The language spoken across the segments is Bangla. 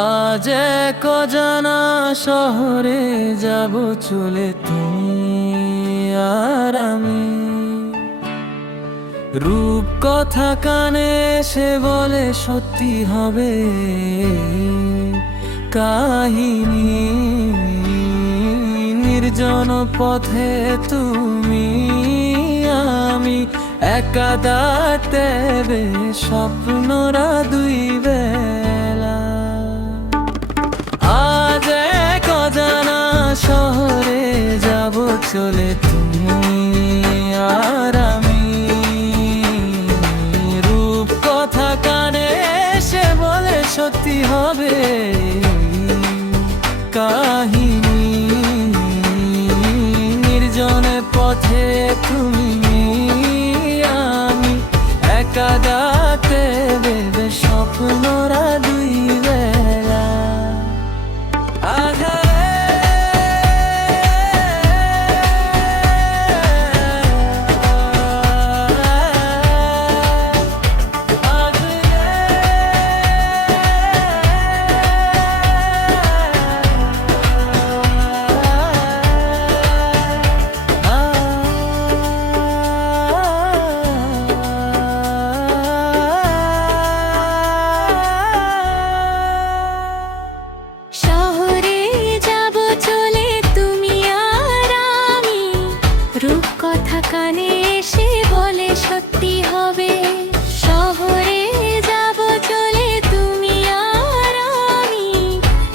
আজ এক অজানা শহরে যাব চলে, তুমি আর আমি। রূপ কথা কানে সে বলে সত্যি হবে কাহিনী। নির্জন পথে তুমি আমি একা দাঁড়াতে স্বপ্নরা দুই বেলা। আজ এক অজানা শহরে যাব চলে, তুমি আর আমি। রূপ কথা কানে সে বলে সত্যি হবে কাহিনী। নির্জনে পথে তুমি আমি একা দাঁড়াতে স্বপ্নরা দুই বেলা। রূপ কথা কানে এসে বলে সত্যি হবে। শহরে যাব চলে তুমি আর আমি।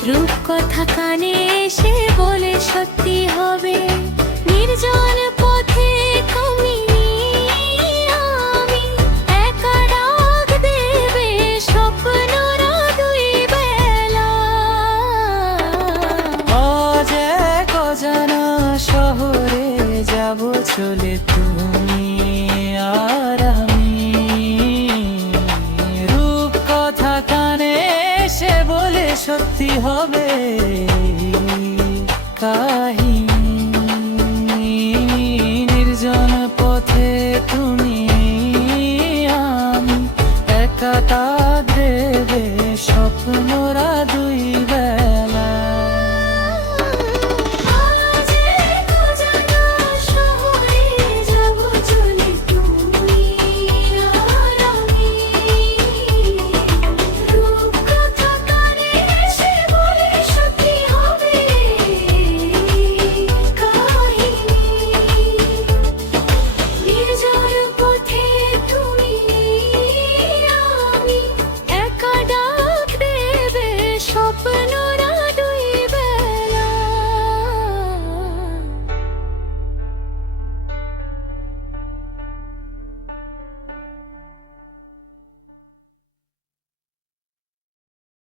রূপ কথা কানে এসে বলে সত্যি হবে। নির্জন পথে তুমি আমি একা ডাক দেবে স্বপ্নরা দুই বেলা। আজ এক অজানা শহরে যাব চলে, তুমি আর আমি। রূপ কথা কানে সে বলে সত্যি হবে